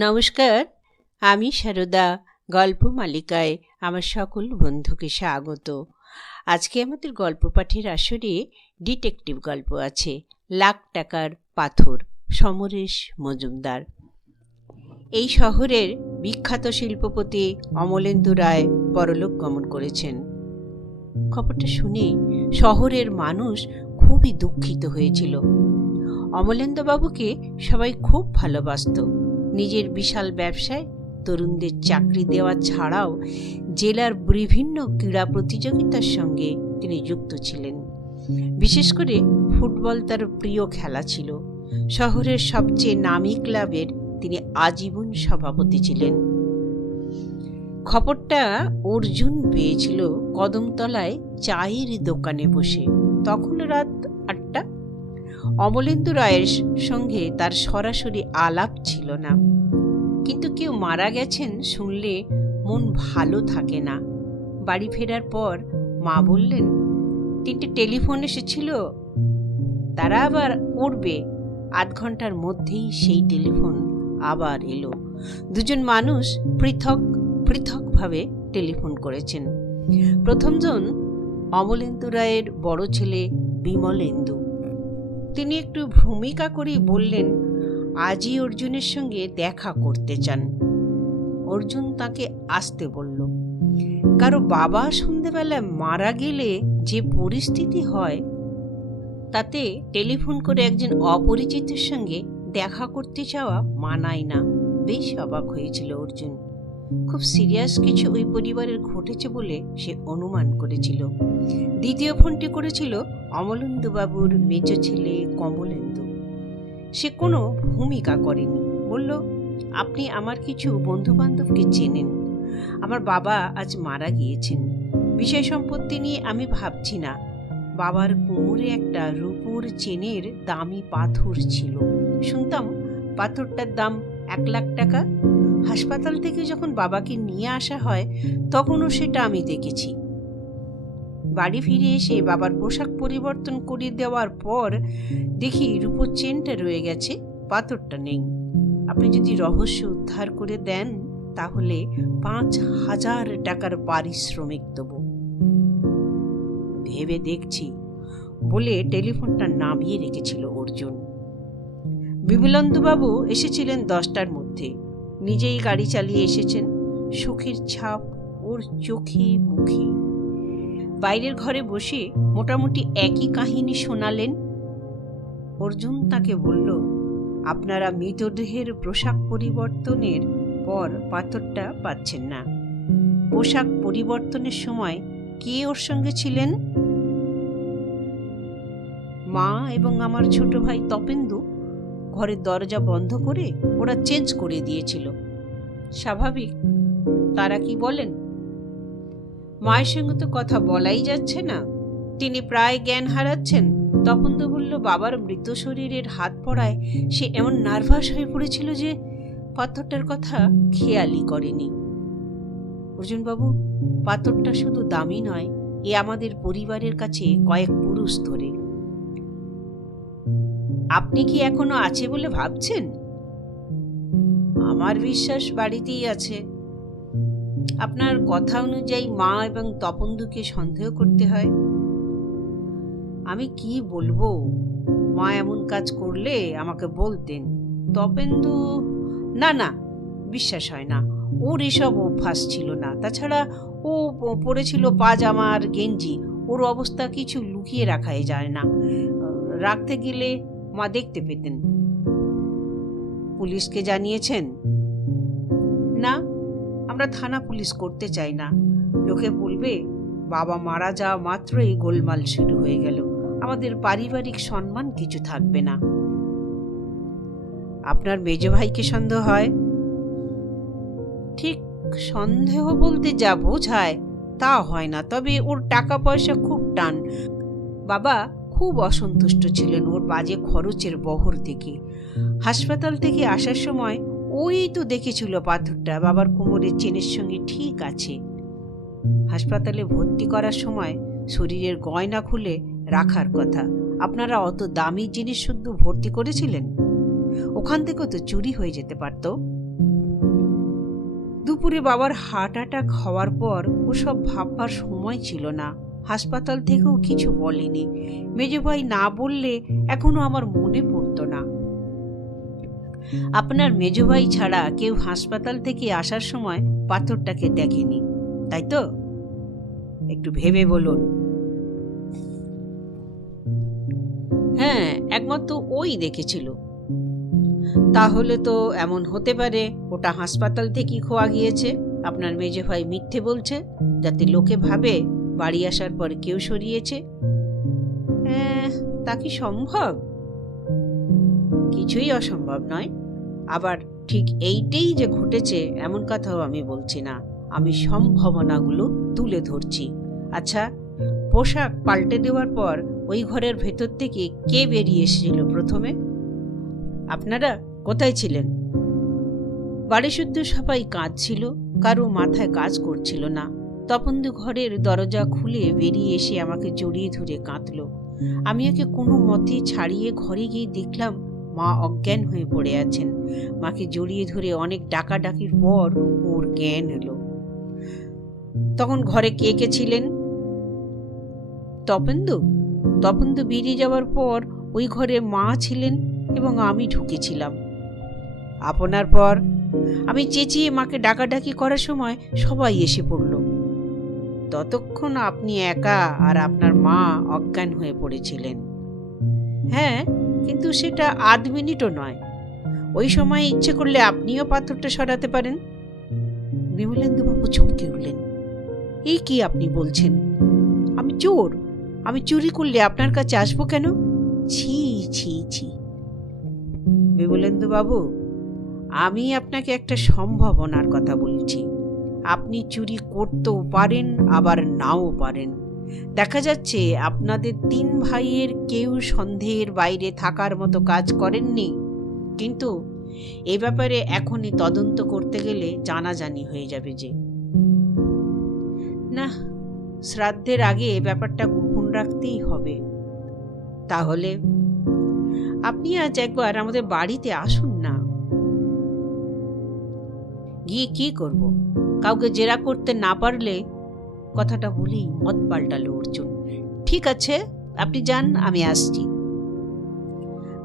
নমস্কার, আমি সারদা গল্প মালিকায় আমার সকল বন্ধুকে স্বাগত। আজকে আমাদের গল্প পাঠের আসরে ডিটেকটিভ গল্প আছে, লাখ টাকার পাথর, সমরেশ মজুমদার। এই শহরের বিখ্যাত শিল্পপতি অমলেন্দু রায় পরলোক গমন করেছেন। খবরটা শুনে শহরের মানুষ খুবই দুঃখিত হয়েছিল। অমলেন্দুবাবুকে সবাই খুব ভালোবাসত। নিজের বিশাল ব্যবসায় তরুণদের চাকরি দেওয়া ছাড়াও জেলার বিভিন্ন ক্রীড়া প্রতিযোগিতার সঙ্গে তিনি যুক্ত ছিলেন। বিশেষ করে ফুটবল তার প্রিয় খেলা ছিল। শহরের সবচেয়ে নামী ক্লাবের তিনি আজীবন সভাপতি ছিলেন। খবরটা অর্জুন পেয়েছিল কদমতলায় চায়ের দোকানে বসে। তখন রাত অমলেন্দু রায়ের সঙ্গে তার সরাসরি আলাপ ছিল না। কিন্তু কেউ মারা গেছেন শুনলে মন ভালো থাকে না। বাড়ি ফেরার পর মা বললেন, তিনটে টেলিফোন এসেছিল। তারা আবার করবে। আধ ঘণ্টার মধ্যেই সেই টেলিফোন আবার এলো। দুজন মানুষ পৃথক, পৃথকভাবে টেলিফোন করেছেন। প্রথমজন অমলেন্দু রায়ের বড় ছেলে বিমলেন্দু। তিনি একটু ভূমিকা করেই বললেন, আজই অর্জুনের সঙ্গে দেখা করতে চান। অর্জুন তাকে আসতে বলল, কারও বাবা সন্ধেবেলা মারা গেলে যে পরিস্থিতি হয়, তাতে টেলিফোন করে একজন অপরিচিতের সঙ্গে দেখা করতে চাওয়া মানায় না। বেশ অবাক হয়েছিল অর্জুন। খুব সিরিয়াস কিছু ওই পরিবারের ঘটেছে বলে সে অনুমান করেছিল। দ্বিতীয় ফোনটি করেছিল অমলেন্দুবাবুর মেজ ছেলে কমলেন্দু। সে কোনো ভূমিকা করেনি। বলল, আপনি আমার কিছু বন্ধু বান্ধবকে চেনেন। আমার বাবা আজ মারা গিয়েছেন। বিষয় সম্পত্তি নিয়ে আমি ভাবছি না। বাবার কোমরে একটা রূপুর চেনের দামি পাথর ছিল। শুনতাম পাথরটার দাম এক লাখ টাকা। হাসপাতাল থেকে যখন বাবাকে নিয়ে আসা হয়, তখনও সেটা আমি দেখেছি। বাড়ি ফিরে এসে বাবার পোশাক পরিবর্তন করে দেওয়ার পর দেখি রূপোর চেনটা রয়ে গেছে, পাথরটা নেই। আপনি যদি রহস্য উদ্ধার করে দেন, তাহলে পাঁচ হাজার টাকার পারিশ্রমিক দেব। ভেবে দেখছি, বলে টেলিফোনটা নামিয়ে রেখেছিল অর্জুন। বিমলন্দুবাবু এসেছিলেন দশটার মধ্যে। নিজেই গাড়ি চালিয়ে এসেছেন। সুখের ছাপ ওর চোখে মুখে। বাইরের ঘরে বসে মোটামুটি একই কাহিনী শোনালেন। অর্জুন তাকে বলল, আপনারা মৃতদেহের পোশাক পরিবর্তনের পর পাথরটা পাচ্ছেন না। পোশাক পরিবর্তনের সময় কে ওর সঙ্গে ছিলেন? মা এবং আমার ছোট ভাই তপেন্দু ঘরের দরজা বন্ধ করে ওরা চেঞ্জ করে দিয়েছিল। স্বাভাবিক। তারা কি বলেন? মায়ের সঙ্গে তো কথা বলাই যাচ্ছে না। তিনি প্রায় জ্ঞান হারাচ্ছেন। তপন তো বলল, বাবার মৃত শরীরের হাত পড়ায় সে এমন নার্ভাস হয়ে পড়েছিল যে পাথরটার কথা খেয়ালই করেনি। অর্জুনবাবু, পাথরটা শুধু দামি নয়, এ আমাদের পরিবারের কাছে কয়েক পুরুষ ধরে। আপনি কি এখনও আছে বলে ভাবছেন? আমার বিশ্বাস বাড়িতেই আছে। আপনার কথা অনুযায়ী মা এবং তপন্দুকে সন্দেহ করতে হয়। আমি কি বলব? মা এমন কাজ করলে আমাকে বলতেন। তপেন্দু, না না, বিশ্বাস হয় না। ওর এসব অভ্যাস ছিল না। তাছাড়া ও পড়েছিল পাজামা আর গেঞ্জি। ওর অবস্থা কিছু লুকিয়ে রাখাই যায় না। রাখতে গেলে মা দেখতে পেতেন। পুলিশকে জানিয়েছেন, না, আমরা থানা পুলিশ করতে চাই না। লোকে বলবে, বাবা মারা যাওয়া মাত্রই গোলমাল শুরু হয়ে গেল। আমাদের পারিবারিক সম্মান কিছু থাকবে না। আপনার মেজ ভাইকে সন্দেহ হয়? ঠিক সন্দেহ বলতে যা বোঝায় তা হয় না, তবে ওর টাকা পয়সা খুব টান। বাবা খুব অসন্তুষ্ট ছিলেন ওর বাজে খরচের বহর থেকে হাসপাতাল থেকে আসার সময় ওই তো দেখেছিল পাথরটা, বাবার কোমরের চেনের সঙ্গে ঠিক আছে। হাসপাতালে ভর্তি করার সময় শরীরের গয়না খুলে রাখার কথা। আপনারা অত দামি জিনিস শুধু ভর্তি করেছিলেন? ওখান থেকেও তো চুরি হয়ে যেতে পারত। দুপুরে বাবার হার্ট অ্যাটাক হওয়ার পর ওসব ভাববার সময় ছিল না। হাসপাতাল থেকেও কিছু বলেনি। মেজো ভাই না বললে এখনও আমার মনে পড়তো না। আপনার মেজো ভাই ছাড়া কেউ হাসপাতাল থেকে আসার সময় পাথরটাকে দেখেনি, তাই তো? একটু ভেবে বলুন। হ্যাঁ একমাত্র ওই দেখেছিল। তাহলে তো এমন হতে পারে, ওটা হাসপাতাল থেকেই খোয়া গিয়েছে। আপনার মেজে ভাই মিথ্যে বলছে, যাতে লোকে ভাবে বাড়ি আসার পর কেউ সরিয়েছে? হ্যাঁ তা কি সম্ভব? কিছুই অসম্ভব নয়। আবার ঠিক এইটাই যে ঘটেছে, এমন কথাও আমি বলছি না। আমি সম্ভাবনাগুলো তুলে ধরছি। আচ্ছা পোশাক পাল্টে দেওয়ার পর ওই ঘরের ভেতর থেকে কে বেরিয়ে এসেছিল প্রথমে? আপনারা কোথায় ছিলেন? বাড়ি শুদ্ধ সবাই কাঁদছিল, কারও মাথায় কাজ করছিল না। তপন্দু ঘরের দরজা খুলে বেরিয়ে এসে আমাকে জড়িয়ে ধরে কাঁদল। আমি ওকে কোনো মতে ছাড়িয়ে ঘরে গিয়ে দেখলাম মা অজ্ঞান হয়ে পড়ে আছেন। মাকে জড়িয়ে ধরে অনেক ডাকাডাকির পর ওর জ্ঞান এলো। তখন ঘরে কে কে ছিলেন? তপেন্দু তপেন্দু বেরিয়ে যাওয়ার পর ওই ঘরে মা ছিলেন এবং আমি ঢুকেছিলাম। আপনার পর? আমি চেঁচিয়ে মাকে ডাকাডাকি করার সময় সবাই এসে পড়ল। ততক্ষণ আপনি একা আর আপনার মা অজ্ঞান হয়ে পড়েছিলেন। হ্যাঁ কিন্তু সেটা আধ মিনিটও নয়। ওই সময় ইচ্ছে করলে আপনিও পাথরটা সরাতে পারেন। বিমলেন্দুবাবু চমকে উঠলেন। এই কি আপনি বলছেন? আমি চোর? আমি চুরি করলে আপনার কাছে আসব কেন? ছি ছি ছি। বিমলেন্দু বাবু আমি আপনাকে একটা সম্ভাবনার কথা বলছি। আপনি চুরি করতেও পারেন, আবার নাও পারেন। দেখা যাচ্ছে আপনাদের তিন ভাইয়ের কেউ সন্দেহের বাইরে থাকার মতো কাজ করেননি। কিন্তু এ ব্যাপারে এখনই তদন্ত করতে গেলে জানাজানি হয়ে যাবে যে। না শ্রাদ্ধের আগে এ ব্যাপারটা গোপন রাখতেই হবে। তাহলে আপনি আজ একবার আমাদের বাড়িতে আসুন না। গিয়ে কি করব? কাউকে জেরা করতে না পারলে কথাটা বলেই মত পাল্টালো অর্জুন। ঠিক আছে, আপনি যান, আমি আসছি।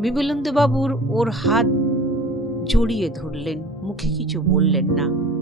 বিমলেন্দুবাবুর ওর হাত জড়িয়ে ধরলেন, মুখে কিছু বললেন না।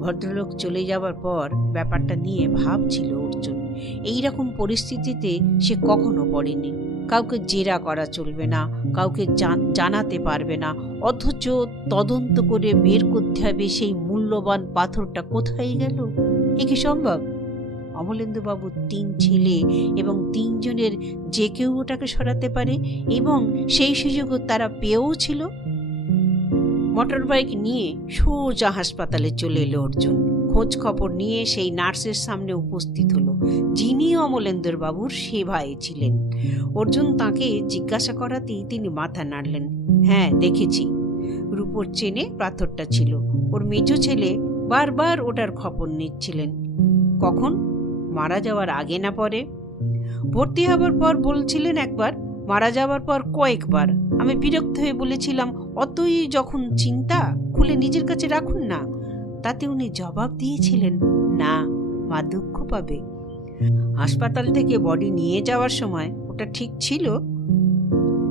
ভদ্রলোক চলে যাওয়ার পর ব্যাপারটা নিয়ে ভাবছিল অর্জুন। এইরকম পরিস্থিতিতে সে কখনো পড়েনি। কাউকে জেরা করা চলবে না, কাউকে জানাতে পারবে না, অথচ তদন্ত করে বের করতে হবে সেই মূল্যবান পাথরটা কোথায় গেল? এ কি সম্ভব? অমলেন্দুবাবুর তিন ছেলে এবং তিনজনের যে কেউ ওটাকে সরাতে পারে এবং সেই সুযোগও তারা পেয়েও ছিল? মোটর বাইক নিয়ে সোজা হাসপাতালে চলে এলো অর্জুন। খোঁজ খবর নিয়ে সেই নার্সের সামনে উপস্থিত হলো, যিনি অমলেন্দর বাবুর সেবায় ছিলেন। অর্জুন তাকে জিজ্ঞাসা করাতেই তিনি মাথা নাড়লেন। হ্যাঁ দেখেছি। রূপর চেনে পাথরটা ছিল। ওর মেজ ছেলে বারবার ওটার খবর নিচ্ছিলেন। কখন? মারা যাওয়ার আগে না পরে? ভর্তি হবার পর বলছিলেন একবার, মারা যাওয়ার পর কয়েকবার। আমি বিরক্ত হয়ে বলেছিলাম, অতই যখন চিন্তা খুলে নিজের কাছে রাখুন না। তাতে উনি জবাব দিয়েছিলেন, না, মা দুঃখ পাবে। হাসপাতাল থেকে বডি নিয়ে যাওয়ার সময় ওটা ঠিক ছিল?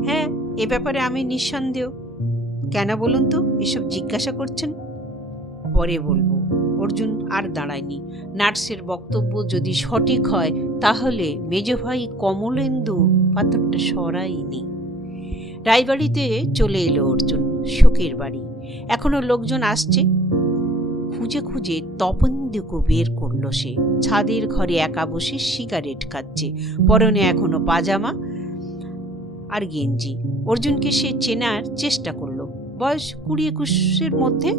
হ্যাঁ এ ব্যাপারে আমি নিঃসন্দেহ। কেন বলুন তো, এসব জিজ্ঞাসা করছেন? পরে বলব, অর্জুন আর দাঁড়ায়নি। নার্সের বক্তব্য যদি সঠিক হয়, তাহলে মেজভাই কমলেন্দু পাথরটা সরাইনি রায়বাড়িতে চলে এলো অর্জুন, শোকের বাড়ি। এখনও লোকজন আসছে। খুঁজে খুঁজে তপন্দুকু বের করল সে। ছাদের ঘরে একা বসে সিগারেট খাচ্ছে। পরনে এখনও পাজামা আর গেঞ্জি। অর্জুনকে সে চেনার চেষ্টা করল। বয়স কুড়ি একুশের মধ্যে?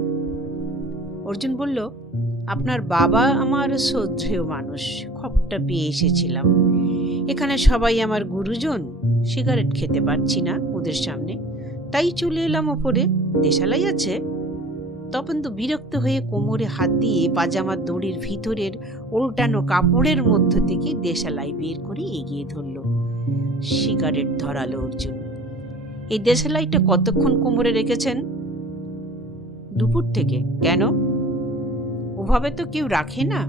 অর্জুন বলল, আপনার বাবা আমার শ্রদ্ধেয় মানুষ। খবরটা পেয়ে এসেছিলাম। এখানে সবাই আমার গুরুজন। সিগারেট খেতে পারছি না ওদের সামনে। তাই চলে এলাম ওপরে। দেশালাই আছে? তখন তো বিরক্ত হয়ে কোমরে হাত দিয়ে পাজামার দড়ির ভিতরের উল্টানো কাপড়ের মধ্য থেকে দেশালাই বের করে এগিয়ে ধরল। সিগারেট ধরালো অর্জুন। এই দেশালাইটা কতক্ষণ কোমরে রেখেছেন? দুপুর থেকে, কেন? ওভাবে তো কেউ রাখে না।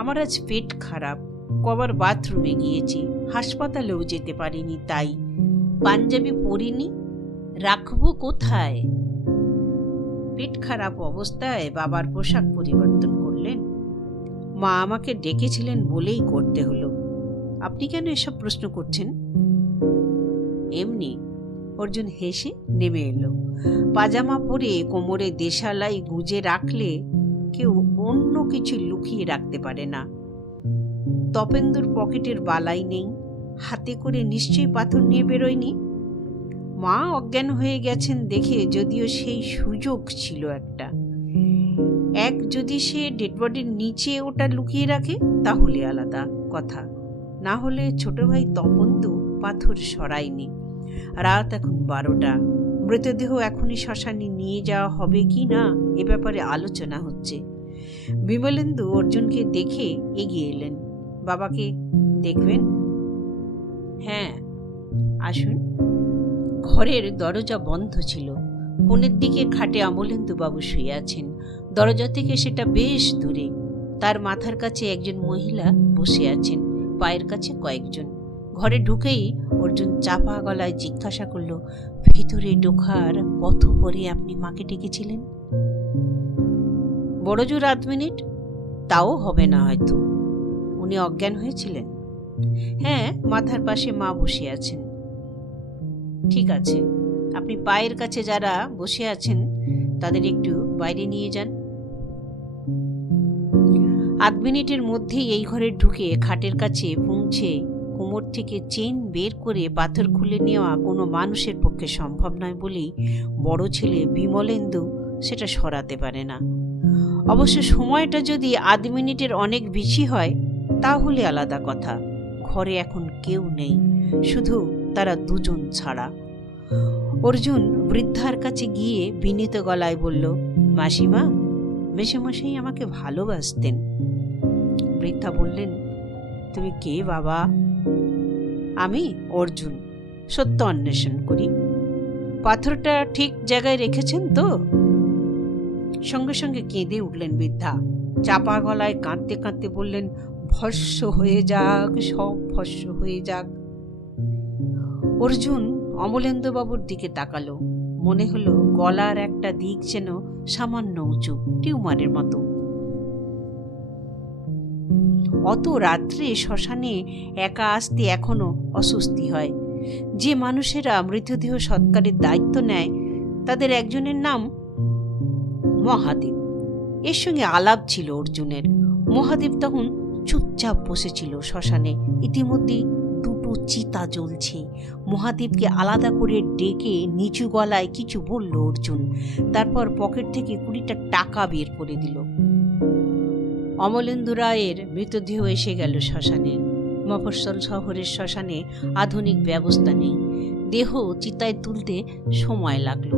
আমার আজ পেট খারাপ, কবার বাথরুমে গিয়েছি, হাসপাতালেও যেতে পারিনি, তাই পাঞ্জাবি পরিনি, রাখব কোথায়? পেট খারাপ অবস্থায় বাবার পোশাক পরিবর্তন করলেন। মা আমাকে ডেকেছিলেন বলেই করতে হলো। আপনি কেন এসব প্রশ্ন করছেন? এমনি অর্জুন হেসে নেমে এলো। পাজামা পরে কোমরে দেশালাই গুজে রাখলে কেউ অন্য কিছু লুকিয়ে রাখতে পারে না। তপেন্দুর পকেটের বালাই নেই, হাতে করে নিশ্চয়ই পাথর নিয়ে বেরোয়নি। মা অজ্ঞান হয়ে গেছেন দেখে যদিও সেই সুযোগ ছিল একটা। এক যদি সে ডেডবডির নিচে ওটা লুকিয়ে রাখে, তাহলে আলাদা কথা। না হলে ছোট ভাই তপন্দু পাথর সরায়নি। রাত এখন বারোটা। মৃতদেহ এখনই শ্মশানে নিয়ে যাওয়া হবে কি না, এ ব্যাপারে আলোচনা হচ্ছে। বিমলেন্দু অর্জুনকে দেখে এগিয়ে এলেন। বাবাকে, দেখবেন? হ্যাঁ আসুন। ঘরের দরজা বন্ধ ছিল। কোণের দিকে খাটে অমলেন্দু বাবু শুয়ে আছেন। দরজা থেকে সেটা বেশ দূরে। তার মাথার কাছে একজন মহিলা বসে আছেন, পায়ের কাছে কয়েকজন। ঘরে ঢুকেই অর্জুন চাপা গলায় জিজ্ঞাসা করল, ভিতরে ঢোকার কত পরে আপনি মাকে ডেকেছিলেন? বড় জোর আধ মিনিট, তাও হবে না হয়তো। উনি অজ্ঞান হয়েছিলেন? হ্যাঁ মাথার পাশে মা বসে আছেন। ঠিক আছে, আপনি পায়ের কাছে যারা বসে আছেন, তাদের একটু বাইরে নিয়ে যান। আধ মিনিটের মধ্যেই এই ঘরে ঢুকে খাটের কাছে পৌঁছে কোমর থেকে চেন বের করে পাথর খুলে নেওয়া কোনো মানুষের পক্ষে সম্ভব নয় বলেই বড় ছেলে বিমলেন্দু সেটা সরাতে পারে না। অবশ্য সময়টা যদি আধ মিনিটের অনেক বেশি হয়, তাহলে আলাদা কথা। ঘরে এখন কেউ নেই, শুধু তারা দুজন ছাড়া। অর্জুন বৃদ্ধার কাছে গিয়ে বিনীত গলায় বলল, মাসিমা মেশামশাই আমাকে ভালোবাসতেন। বৃদ্ধা বললেন, তুমি কে বাবা? আমি, অর্জুন, সত্য অন্বেষণ করি। পাথরটা ঠিক জায়গায় রেখেছেন তো? সঙ্গে সঙ্গে কেঁদে উঠলেন বৃদ্ধা। চাপা গলায় কাঁদতে কাঁদতে বললেন, ভস্য হয়ে যাক, সব ভস্য হয়ে যাক। অর্জুন অমলেন্দ্রবাবুর দিকে তাকালো। মনে হলো, গলার একটা দিক যেন সামান্য উঁচু, টিউমারের মতো। অত রাত্রে শ্মশানে একা আসতে এখনও অস্বস্তি হয়। যে মানুষেরা মৃতদেহ সৎকারের দায়িত্ব নেয়, তাদের একজনের নাম মহাদেব। এর সঙ্গে আলাপ ছিল অর্জুনের। মহাদেব তখন চুপচাপ বসেছিল শ্মশানে। ইতিমধ্যেই দুটো চিতা জ্বলছে। মহাদেবকে আলাদা করে ডেকে নিচু গলায় কিছু বলল অর্জুন। তারপর পকেট থেকে কুড়িটা টাকা বের করে দিল। অমলেন্দু রায়ের মৃতদেহ এসে গেল শ্মশানে। মফস্বল শহরের শ্মশানে আধুনিক ব্যবস্থা নেই। দেহ চিতায় তুলতে সময় লাগল।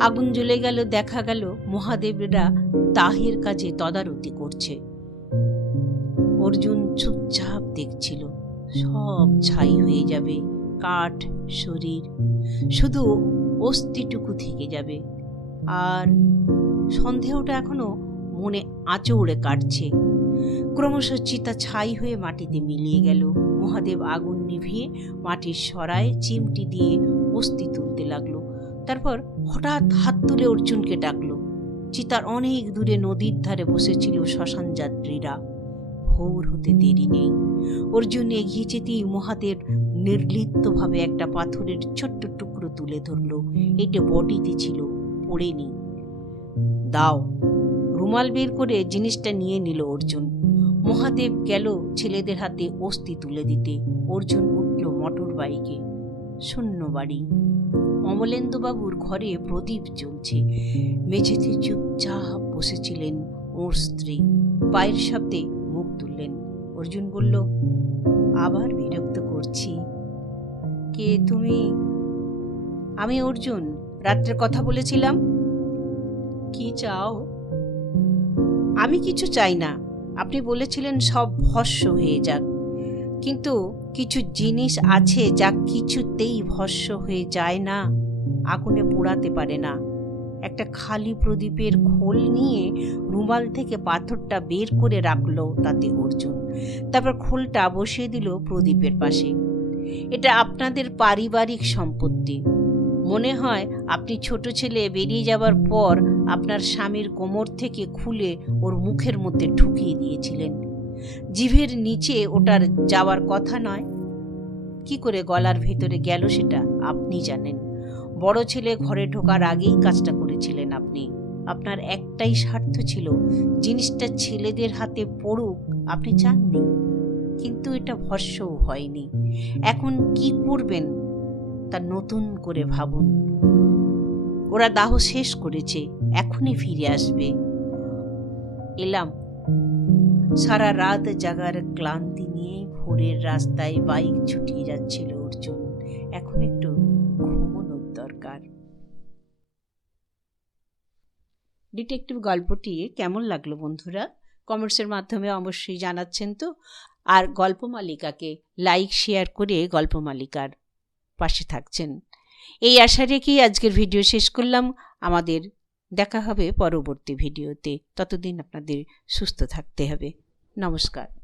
আগুন জ্বলে গেল, দেখা গেল মহাদেবরা দাহের কাজে তদারতি করছে। অর্জুন চুপচাপ দেখছিল, সব ছাই হয়ে যাবে, কাঠ, শরীর, শুধু অস্থিটুকু থেকে যাবে। আর সন্দেহটা এখনও মনে আঁচড়ে কাটছে। ক্রমশ চিতা ছাই হয়ে মাটিতে মিলিয়ে গেল। মহাদেব আগুন নিভিয়ে মাটির সরায় চিমটি দিয়ে অস্থি তুলতে লাগল। তারপর হঠাৎ হাত তুলে অর্জুনকে ডাকলো। চিতার অনেক দূরে নদীর ধারে বসেছিল শ্মশান যাত্রীরা। ভোর হতে দেরি নেই। অর্জুন এগিয়ে যেতেই মহাদেব নির্লিপ্তভাবে একটা পাথরের ছোট্ট টুকরো তুলে ধরল। এটা বডিতে ছিল, পড়েনি। দাও। রুমাল বের করে জিনিসটা নিয়ে নিল অর্জুন। মহাদেব গেল ছেলেদের হাতে অস্থি তুলে দিতে। অর্জুন উঠল মোটর বাইকে। শূন্য বাড়ি। অমলেন্দুবাবুর ঘরে প্রদীপ জ্বলছে। মেঝেতে চুপচাপ বসেছিলেন ওর স্ত্রী। পায়ের শব্দে মুখ তুললেন। অর্জুন বলল, আবার বিরক্ত করছি। কে তুমি? আমি অর্জুন। রাত্রে কথা বলেছিলাম। কি চাও? আমি কিছু চাই না। আপনি বলেছিলেন সব ভস্য হয়ে যাক। কিন্তু কিছু জিনিস আছে যা কিছুতেই ভস্য হয়ে যায় না, আগুনে পোড়াতে পারে না। একটা খালি প্রদীপের খোল নিয়ে রুমাল থেকে পাথরটা বের করে রাখল তাতে অর্জুন। তারপর খোলটা বসিয়ে দিল প্রদীপের পাশে। এটা আপনাদের পারিবারিক সম্পত্তি। মনে হয় আপনি ছোট ছেলে বেরিয়ে যাবার পর আপনার স্বামীর কোমর থেকে খুলে ওর মুখের মধ্যে ঢুকিয়ে দিয়েছিলেন। জিভের নিচে ওটার যাওয়ার কথা নয়। কি করে গলার ভেতরে গেল সেটা আপনি জানেন। বড় ছেলে ঘরে ঢোকার আগেই কাজটা করেছিলেন আপনি। আপনার একটাই স্বার্থ ছিল, জিনিসটা ছেলেদের হাতে পড়ুক, আপনি চাননি। কিন্তু এটা ভস্যও হয়নি। এখন কি করবেন তা নতুন করে ভাবুন। ওরা দাহ শেষ করেছে, এখনই ফিরে আসবে। এলাম। সারা রাত জাগার ক্লান্তি নিয়ে ভোরের রাস্তায় বাইক ছুটিয়ে যাচ্ছিল অর্জুন। এখন একটু ঘুমোনোর দরকার। ডিটেকটিভ গল্পটি কেমন লাগল বন্ধুরা? কমেন্টসের মাধ্যমে অবশ্যই জানাচ্ছেন তো। আর গল্প মালিকাকে লাইক, শেয়ার করে গল্প মালিকার পাশে থাকছেন। এই আশা রেখেই আজকের ভিডিও শেষ করলাম। আমাদের দেখা হবে পরবর্তী ভিডিওতে। ততদিন আপনাদের সুস্থ থাকতে হবে। নমস্কার।